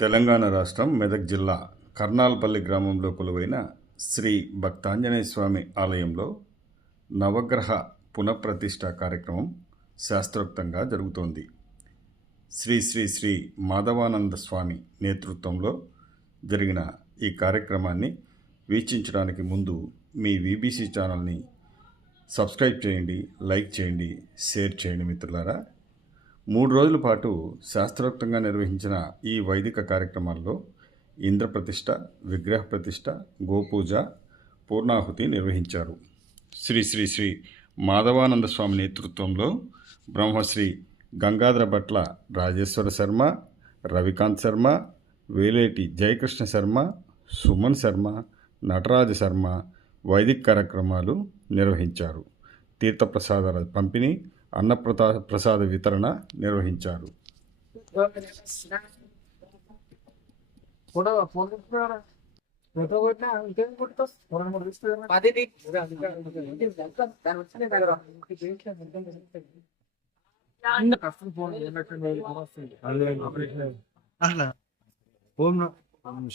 తెలంగాణ రాష్ట్రం మెదక్ జిల్లా కర్నాల్పల్లి గ్రామంలో కొలువైన శ్రీ భక్తాంజనేయ స్వామి ఆలయంలో నవగ్రహ పునఃప్రతిష్ఠ కార్యక్రమం శాస్త్రోక్తంగా జరుగుతోంది. శ్రీ శ్రీ శ్రీ మాధవానంద స్వామి నేతృత్వంలో జరిగిన ఈ కార్యక్రమాన్ని వీక్షించడానికి ముందు మీ వీబీసీ ఛానల్ని సబ్స్క్రైబ్ చేయండి, లైక్ చేయండి, షేర్ చేయండి మిత్రులారా. 3 రోజుల పాటు శాస్త్రోక్తంగా నిర్వహించిన ఈ వైదిక కార్యక్రమాల్లో ఇంద్రప్రతిష్ఠ, విగ్రహ ప్రతిష్ఠ, గోపూజ, పూర్ణాహుతి నిర్వహించారు. శ్రీ శ్రీ శ్రీ మాధవానంద స్వామి నేతృత్వంలో బ్రహ్మశ్రీ గంగాధర భట్ల రాజేశ్వర శర్మ, రవికాంత్ శర్మ, వేలేటి జయకృష్ణ శర్మ, సుమన్ శర్మ, నటరాజ శర్మ వైదిక కార్యక్రమాలు నిర్వహించారు. తీర్థప్రసాదాల పంపిణీ, ప్రసాద వితరణ నిర్వహించారు.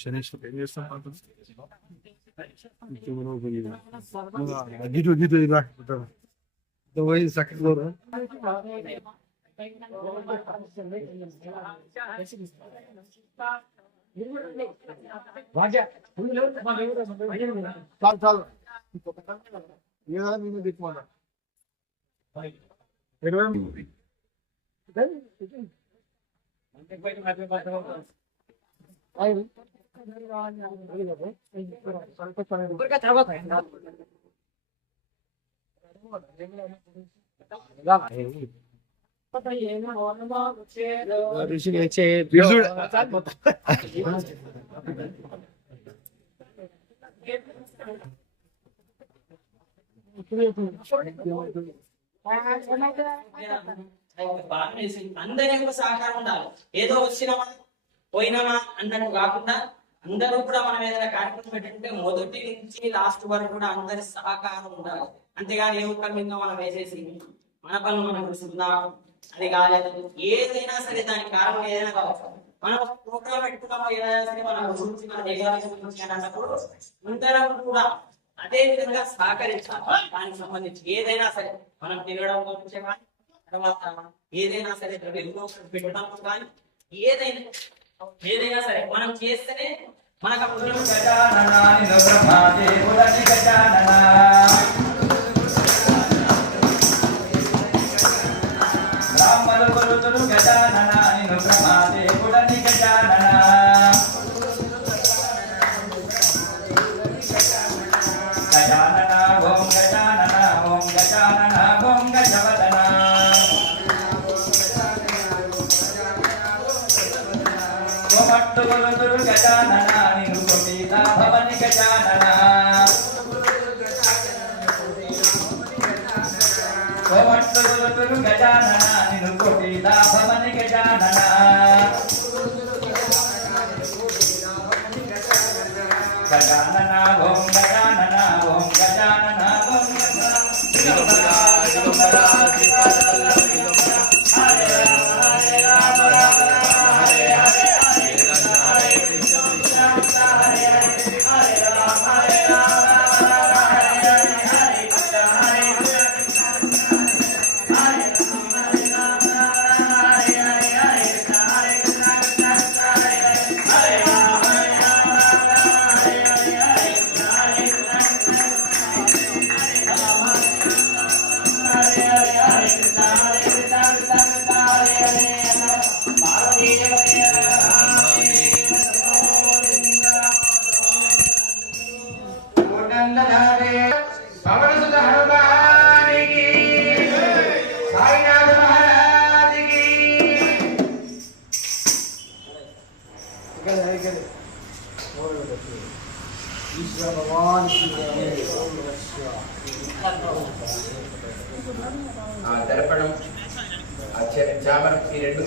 శనేశ్వర్ ఏం చేస్తాం the way is second అందరి సహకారం ఉండాలి. ఏదో వచ్చినామా పోయినామా అన్నట్టు కాకుండా అందరూ కూడా మనం ఏదైనా కార్యక్రమం పెట్టింటే మొదటి నుంచి లాస్ట్ వరకు కూడా అందరి సహకారం ఉండాలి. అంతేగాని ఏ ఒక్కరి మీద మనం వేసేసి మన పనులు మనం చూస్తున్నాం అది కాలేదు. ఏదైనా సరే దానికి కారణం ఏదైనా కావచ్చు. మనం ఒక ప్రోగ్రామ్ పెట్టుకున్నామో ఏదైనా సరే మన గురించి మన దగ్గర గురించి అన్నప్పుడు అందరం కూడా అదే విధంగా సహకరించాలి. దానికి సంబంధించి ఏదైనా సరే మనం తినడం గురించే కానీ తర్వాత ఏదైనా సరే పెట్టడం కానీ ఏదైనా సరే మనం చేస్తేనే మనకు దర్పణం చామర ఈ రెండు